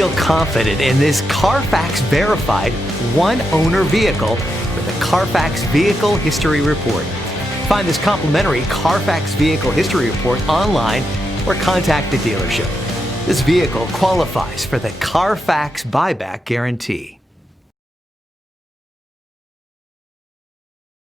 Feel confident in this CARFAX verified one-owner vehicle with a CARFAX Vehicle History Report. Find this complimentary CARFAX Vehicle History Report online or contact the dealership. This vehicle qualifies for the CARFAX buyback guarantee.